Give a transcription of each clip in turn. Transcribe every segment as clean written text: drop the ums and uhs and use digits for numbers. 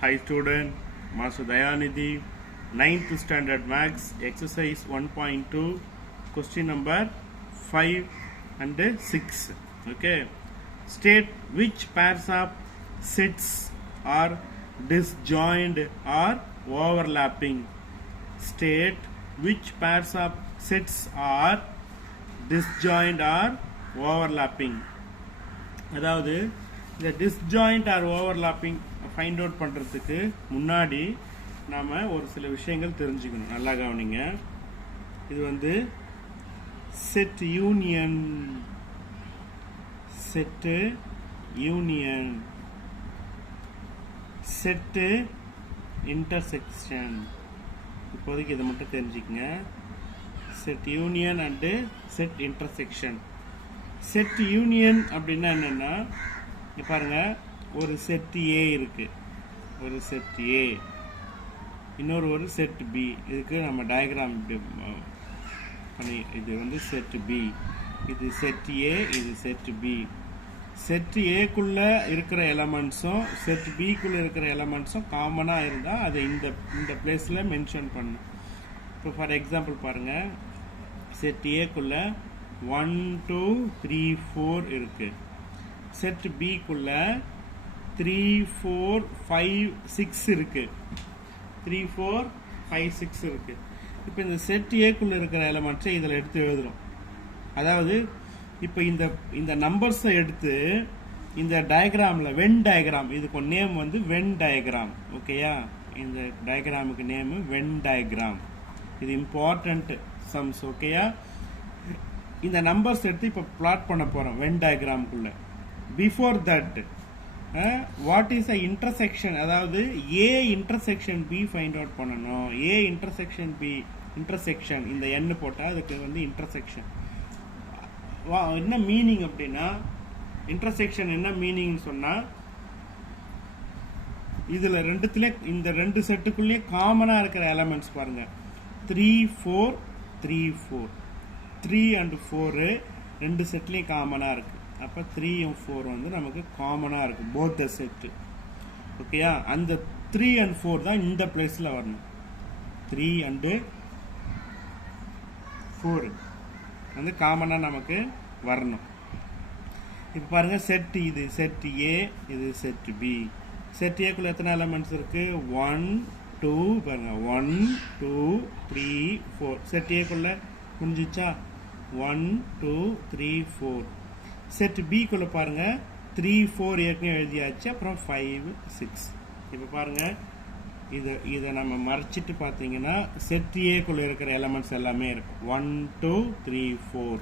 Hi student, Master Dayanidhi, 9th standard maths, exercise 1.2, question number 5 and 6. Okay. State which pairs of sets are disjoint or overlapping. State which pairs of sets are disjoint or overlapping. அதாவது இந்த disjoint or overlapping find out பண்ணுறதுக்கு முன்னாடி நாம் ஒரு சில விஷயங்கள் தெரிஞ்சுக்கணும். நல்லா கவனிங்க. இது வந்து set union, set union, set intersection. இப்போதைக்கு இதை மட்டும் தெரிஞ்சுக்கங்க. Set union and set intersection. Set union அப்படின்னா என்னென்னா, பாருங்க, ஒரு செட் ஏ இருக்கு, ஒரு செட் ஏ, ஒரு செட் பி. இதுக்கு நம்ம டயக்ராம் பண்ணி, இது வந்து செட் பி, இது செட் ஏ, இது செட் பி. செட் ஏக்குள்ள இருக்கிற எலமெண்ட்ஸும் செட் பிக்குள்ள இருக்கிற எலமெண்ட்ஸும் காமனாக இருந்தால் அதை இந்த பிளேஸில் மென்ஷன் பண்ணும். இப்போ ஃபார் எக்ஸாம்பிள் பாருங்க, செட் ஏக்குள்ள 1 2 3 4 இருக்கு. செட் பி குள்ள 3 4 5 6 இருக்கு. 3 4 5 6 இருக்கு. இப்போ இந்த செட் ஏ குள்ள இருக்கிற எலிமெண்ட்ஸை இதில் எடுத்து எழுதுறோம். அதாவது இப்போ இந்த நம்பர்ஸை எடுத்து இந்த டயக்ராமில் வென் டயக்ராம், இதுக்கு நேம் வந்து வென் டயக்ராம். ஓகேயா? இந்த டயக்ராமுக்கு நேம் வென் டயக்ராம். இது இம்பார்ட்டன்ட் சம்ஸ். ஓகேயா? இந்த நம்பர்ஸ் எடுத்து இப்போ பிளாட் பண்ண போகிறோம் வென் டயக்ராமுக்குள்ள. Before that what is a intersection, அதாவது A intersection B find out பண்ணணும். ஏ இன்டர்செக்ஷன் பி, இன்டர்செக்ஷன் இந்த எண் போட்டால் அதுக்கு வந்து இன்டர்செக்ஷன். என்ன மீனிங் அப்படின்னா, இன்டர்செக்ஷன் என்ன மீனிங் சொன்னால், இதில் ரெண்டுத்துலேயே இந்த ரெண்டு செட்டுக்குள்ளேயே காமனாக இருக்கிற எலமெண்ட்ஸ் பாருங்க. 3 4 3 4, 3 and 4 ரெண்டு செட்லேயும் காமனாக இருக்குது. அப்போ 3 and 4 வந்து நமக்கு காமனாக இருக்குது, போத் த செட்டு. ஓகேயா? அந்த 3 and 4 தான் இந்த பிளேஸில் வரணும். 3 and 4 வந்து காமனாக நமக்கு வரணும். இப்போ பாருங்கள், செட் இது செட் ஏ, இது செட் பி. செட் ஏக்குள்ள எத்தனை எலமெண்ட்ஸ் இருக்குது? 1 2 பாருங்க, 1 2 3 4. செட் ஏக்குள்ள முடிஞ்சிச்சா? 1 2 3 4. செட் பி குள்ள பாருங்க, 3 4 ஏற்கனவே எழுதியாச்சு, அப்புறம் 5 6. இப்போ பாருங்க, இதை நம்ம மறைச்சிட்டு பார்த்தீங்கன்னா செட் ஏக்குள்ள இருக்கிற எலமெண்ட்ஸ் எல்லாமே இருக்கு. 1 2 3 4.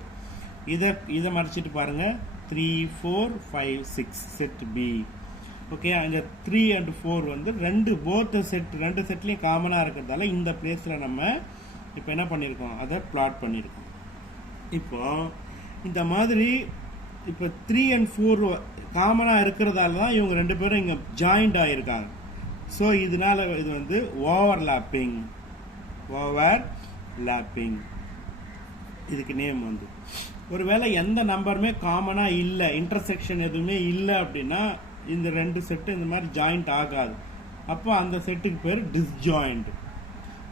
இதை மறைச்சிட்டு பாருங்க, 3 4 5 6 செட் பி. ஓகே, இந்த 3 and 4 வந்து ரெண்டு செட்லையும் காமனாக இருக்கிறதால இந்த பிளேஸில் நம்ம இப்போ என்ன பண்ணியிருக்கோம், அதை பிளாட் பண்ணியிருக்கோம். இப்போ இந்த மாதிரி இப்போ 3 and 4 காமனாக இருக்கிறதால தான் இவங்க ரெண்டு பேரும் இங்கே ஜாயிண்ட் ஆகியிருக்காங்க. ஸோ இதனால இது வந்து ஓவர்லாப்பிங். இதுக்கு நேம் வந்து, ஒருவேளை எந்த நம்பருமே காமனாக இல்லை, இன்டர்செக்ஷன் எதுவுமே இல்லை அப்படின்னா இந்த ரெண்டு செட்டு இந்த மாதிரி ஜாயிண்ட் ஆகாது. அப்போ அந்த செட்டுக்கு பேர் டிஸ்ஜாயிண்ட்.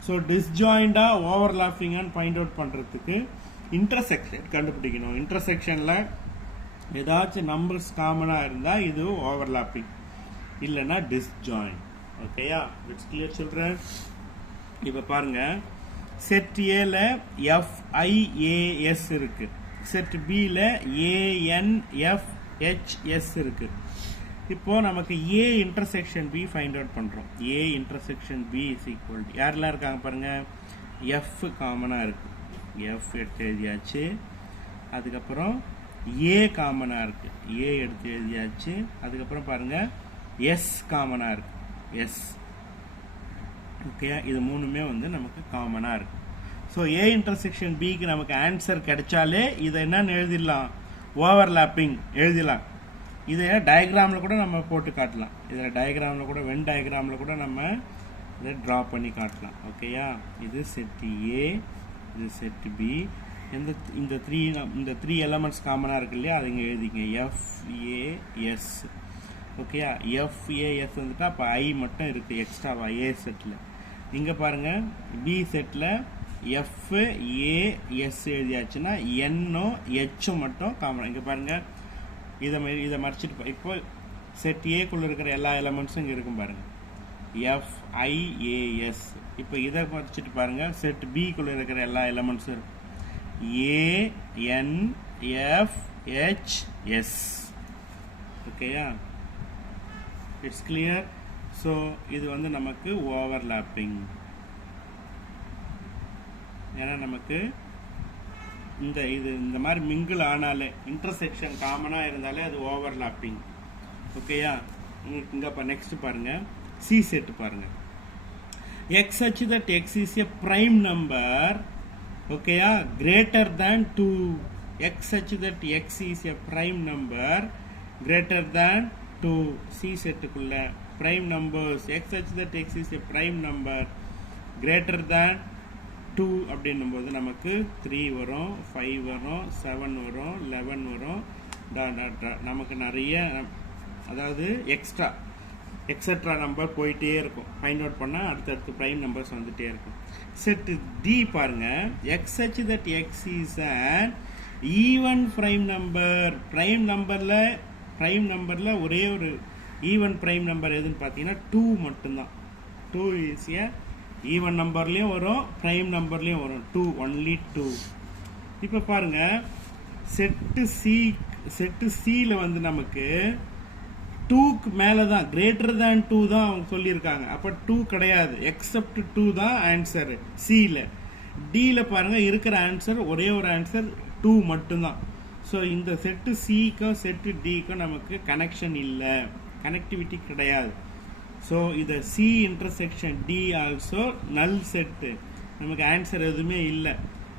ஸோ டிஸ்ஜாயிண்டாக ஓவர்லாப்பிங்கான்னு ஃபைண்ட் அவுட் பண்ணுறதுக்கு இன்டர்செக்ஷன் கண்டுபிடிக்கணும். இன்டர்செக்ஷனில் ஏதாச்சும் நம்பர்ஸ் காமனாக இருந்தால் இது ஓவர்லாப்பிங், இல்லைன்னா டிஸ்ஜாயிண்ட். ஓகேயா? It's clear children. இப்போ பாருங்கள், செட் ஏல FIAS இருக்கு, செட் பியில் ANFHS இருக்கு. இப்போ நமக்கு A intersection B find out பண்ணுறோம். A intersection B is equal to யாரெல்லாம் இருக்காங்க பாருங்க, எஃப் காமனாக இருக்கு, எஃப் எடுத்து எழுதியாச்சு. அதுக்கப்புறம் ஏ காமனாக இருக்கு, ஏ எடுத்து எழுதியாச்சு. அதுக்கப்புறம் பாருங்க, எஸ் காமனாக இருக்கு, எஸ். ஓகே, இது மூணுமே வந்து நமக்கு காமனாக இருக்கு. ஸோ ஏ இன்டர்செக்ஷன் பிக்கு நமக்கு ஆன்சர் கிடைச்சாலே இதை என்னன்னு எழுதிடலாம், ஓவர்லாப்பிங் எழுதிடலாம். இதை டயக்ராமில் கூட நம்ம போட்டு காட்டலாம். இதில் டயக்ராமில் கூட, வென் டயக்ராமில் கூட நம்ம இதை ட்ரா பண்ணி காட்டலாம். ஓகேயா? இது செட் ஏ, இது செட் பி. இந்த த்ரீ எலமெண்ட்ஸ் காமனாக இருக்கு இல்லையா, அது இங்கே எழுதிங்க, FAS. ஓகேயா. FAS வந்துட்டா அப்போ I மட்டும் இருக்குது எக்ஸ்ட்ராவா A செட்டில். இங்கே பாருங்கள் B செட்டில் FAS எழுதியாச்சுன்னா Nஓ Hஓ மட்டும் காமன். இங்கே பாருங்கள் இதை மறைச்சிட்டு இப்போ செட் ஏக்குள்ளே இருக்கிற எல்லா எலமெண்ட்ஸும் இங்கே இருக்கும் பாருங்கள் FIAS. இப்போ இதை மறைச்சிட்டு பாருங்கள் செட் பிக்குள்ளே இருக்கிற எல்லா எலமெண்ட்ஸும் இருக்கும் ANFHS. ஓகேயா, இட்ஸ் கிளியர். ஸோ இது வந்து நமக்கு ஓவர்லாப்பிங். ஏன்னா நமக்கு இந்த மாதிரி மிங்கிள் ஆனாலே இன்டர்செக்ஷன் காமனாக இருந்தாலே அது ஓவர்லாப்பிங். ஓகேயா. உங்களுக்கு இங்கே இப்போ நெக்ஸ்ட் பாருங்கள் சி செட்டு பாருங்கள். X such that X is a prime number, ஓகேயா, greater than 2. X such that X is a prime number greater than 2. C செட்டுக்குள்ள prime numbers X such that X is a prime number greater than 2 அப்படின்னும்போது நமக்கு 3 வரும், 5 வரும், 7 வரும், 11 வரும். நமக்கு நிறைய அதாவது எக்ஸட்ரா நம்பர் போயிட்டே இருக்கும். ஃபைண்ட் அவுட் பண்ணால் அடுத்தடுத்து ப்ரைம் நம்பர்ஸ் வந்துகிட்டே இருக்கும். செட் டி பாருங்க. X such that X is an even prime number. Prime நம்பரில் ஒரே ஒரு ஈவன் ப்ரைம் நம்பர் எதுன்னு பார்த்தீங்கன்னா 2 மட்டும்தான். 2 இஸ் ஏ ஈவன் நம்பர்லேயும் வரும், ப்ரைம் நம்பர்லேயும் வரும். 2 ஒன்லி 2. இப்போ பாருங்க செட்டு சியில் வந்து நமக்கு 2க்கு மேலே தான் கிரேட்டர் தேன் 2 தான் அவங்க சொல்லியிருக்காங்க. அப்போ 2 கிடையாது, எக்ஸப்ட் 2 தான் ஆன்சர் சியில். டியில் பாருங்க இருக்கிற ஆன்சர் ஒரே ஒரு ஆன்சர் 2 மட்டும்தான். ஸோ இந்த செட்டு சிக்கும் செட்டு டிக்கும் நமக்கு கனெக்ஷன் இல்லை, கனெக்டிவிட்டி கிடையாது. ஸோ இதை சி இன்டர்செக்ஷன் டி ஆல்சோ நல் செட்டு, நமக்கு ஆன்சர் எதுவுமே இல்லை.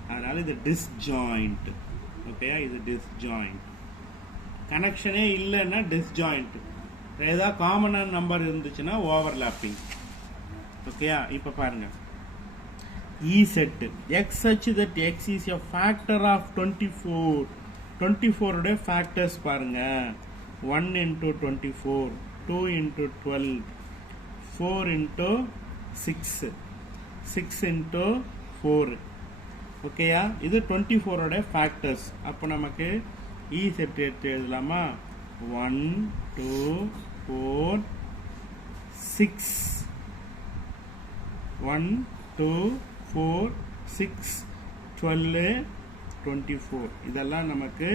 அதனால இது டிஸ்ஜாயிண்ட். ஓகேயா, இது டிஸ்ஜாயிண்ட். கனெக்ஷனே இல்லைன்னா டிஸ்ஜாயிண்ட். ஏதாவது காமனான நம்பர் இருந்துச்சுன்னா ஓவர்லாப்பிங். ஓகேயா. இப்போ பாருங்க E set. X such that X is a factor of 24. 24 உடைய ஃபேக்டர்ஸ் பாருங்க. 1 into 24, 2 into 12, 4 into 6, 6 into 4. ஓகேயா, இது 24 உடைய ஃபேக்டர்ஸ். அப்போ நமக்கு இ செட் எடுத்து எழுதலாமா? 1 2 4 6, 1 2 4 6 12 24. இதெல்லாம் நமக்கு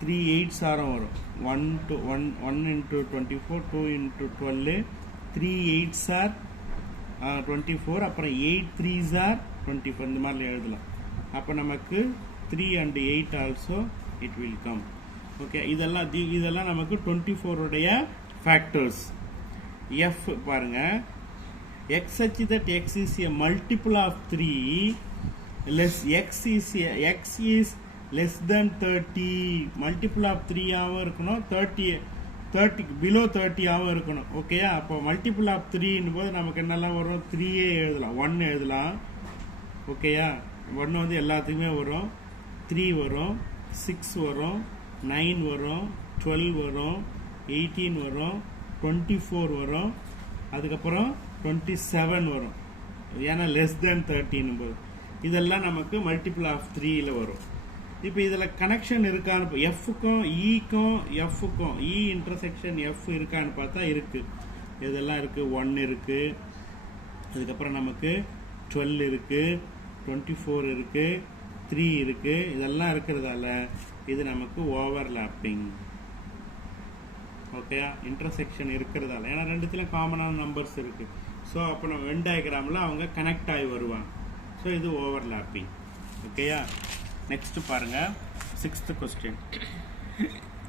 3 8s ஆரம் வரும். 1 into 24, 2 into 12, 3 8s are 24, அப்புறம் 8 3s are 24. இந்த மாதிரி எழுதலாம். அப்போ நமக்கு 3 and 8 also it will come. Okay, இதெல்லாம் நமக்கு 24 உடைய ஃபேக்டர்ஸ். எஃப் பாருங்க. X such that X is a multiple of 3 less X is less than 30. Multiple of 3 ஆகவும் இருக்கணும், 30 பிலோ 30 ஆகவும் இருக்கணும். ஓகேயா. அப்போ மல்டிபிள் ஆஃப் 3 போது நமக்கு என்னெல்லாம் வரும்? 3 எழுதலாம், 1 எழுதலாம். ஓகேயா. 1 வந்து எல்லாத்துக்குமே வரும். 3 வரும், 6 வரும், 9 வரும், 12 வரும், 18 வரும், 24 வரும், அதுக்கப்புறம் 27 வரும். ஏன்னா லெஸ் தென் 30 போது இதெல்லாம் நமக்கு மல்டிபிள் ஆஃப் 3ல் வரும். இப்போ இதில் கனெக்ஷன் இருக்கான்னு எஃப்க்கும் ஈக்கும் எஃப்க்கும் இ இன்டர்செக்ஷன் எஃப் இருக்கான்னு பார்த்தா இருக்குது. இதெல்லாம் இருக்குது. 1 இருக்குது, அதுக்கப்புறம் நமக்கு 12 இருக்குது, 24 இருக்குது, 3 இருக்குது. இதெல்லாம் இருக்கிறதால இது நமக்கு ஓவர்லாப்பிங். ஓகே, இன்டர்செக்ஷன் இருக்கிறதால. ஏன்னா ரெண்டுத்துலையும் காமனான நம்பர்ஸ் இருக்குது. ஸோ அப்போ நம்ம வென் டயக்ராமில் அவங்க கனெக்ட் ஆகி வருவாங்க. ஸோ இது ஓவர்லாப்பிங். ஓகேயா. நெக்ஸ்ட் பாருங்க 6th question.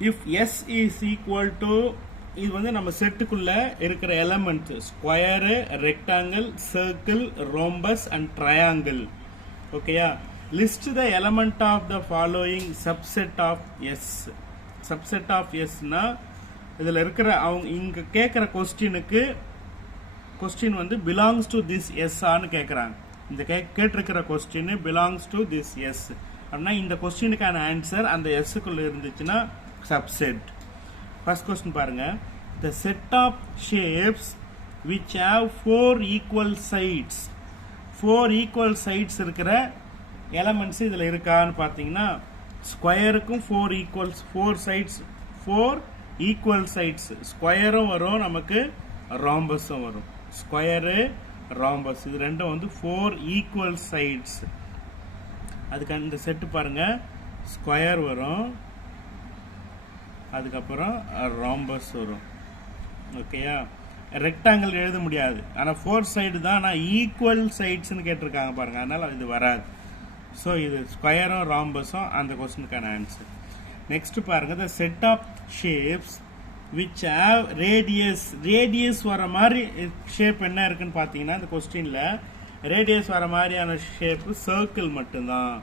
If S is equal to, இது வந்து நம்ம செட்டுக்குள்ள இருக்கிற element square, rectangle, circle, rhombus and triangle. ஓகேயா. List the element of the following subset of S. Subset of எஸ்னா இதில் இருக்கிற அவங்க இங்கே கேட்குற கொஸ்டின் வந்து பிலாங்ஸ் டு திஸ் எஸ் ஆன்னு கேட்குறாங்க. இந்த கேட்டிருக்கிற question belongs to this S அப்படின்னா இந்த கொஸ்டினுக்கான ஆன்சர் அந்த எஸ்ஸுக்குள்ள இருந்துச்சுன்னா subset. First question பாருங்க, the set of shapes which have 4 equal sides, 4 equal sides இருக்கிற elements இதில் இருக்கான்னு பார்த்தீங்கன்னா ஸ்கொயருக்கும் 4 sides 4 equal sides, ஸ்கொயரும் வரும் நமக்கு ராம்பஸும் வரும். ஸ்கொயரு ராம்பஸ் இது ரெண்டும் வந்து 4 equal sides. அதுக்கு அந்த செட்டு பாருங்க, ஸ்கொயர் வரும், அதுக்கப்புறம் ராம்பஸ் வரும். ஓகேயா, ரெக்டாங்கிள் எழுத முடியாது, ஆனால் 4 சைடு தான், ஆனால் ஈக்குவல் சைட்ஸ்ன்னு கேட்டிருக்காங்க பாருங்க, அதனால இது வராது. ஸோ இது ஸ்கொயரும் ராம்பஸும் அந்த கொஸ்டினுக்கான ஆன்சர். நெக்ஸ்ட் பாருங்க, the set of shapes which have radius, radius வர மாதிரி ஷேப் என்ன இருக்குன்னு பார்த்தீங்கன்னா இந்த கொஸ்டினில் ரேடியஸ் வர மாதிரியான ஷேப்பு சர்க்கிள் மட்டும்தான்.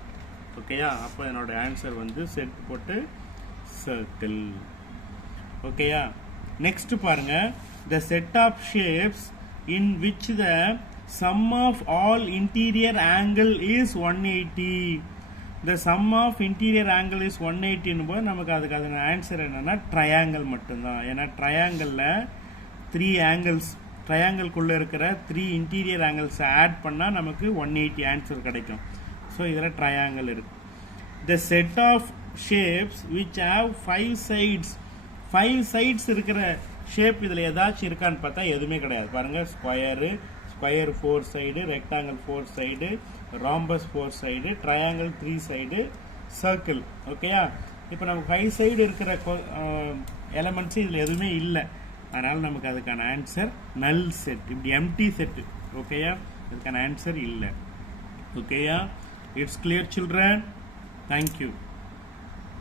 ஓகேயா, அப்போ என்னோட ஆன்சர் வந்து செட் போட்டு சர்க்கிள். ஓகேயா, நெக்ஸ்ட் பாருங்க, the set of shapes in which the sum of all interior angle is 180. the sum of interior angle is 180 போது நமக்கு அதுக்கான ஆன்சர் என்னன்னா ட்ரையாங்கிள் மட்டும்தான். ஏன்னா ட்ரையாங்கிளில் 3 ஆங்கிள்ஸ், ட்ரையாங்கிள்குள்ளே இருக்கிற 3 இன்டீரியர் ஆங்கிள்ஸ் ஆட் பண்ணால் நமக்கு 180 ஆன்சர் கிடைக்கும். ஸோ இதில் ட்ரையாங்கிள் இருக்கு. the set of shapes which have 5 sides, 5 sides இருக்கிற ஷேப் இதில் ஏதாச்சும் இருக்கான்னு பார்த்தா எதுவுமே கிடையாது. பாருங்கள், square, square 4 side, rectangle 4 side, rhombus 4 side, triangle 3 side, circle. ஓகேயா, இப்போ நமக்கு 5 சைடு இருக்கிற எலமெண்ட்ஸு இதில் எதுவுமே இல்லை, அதனால் நமக்கு அதுக்கான ஆன்சர் நல் செட், இப்படி எம்டி செட்டு. ஓகேயா, அதுக்கான ஆன்சர் இல்லை. ஓகேயா, இட்ஸ் கிளியர் சில்ட்ரன். தேங்க்யூ.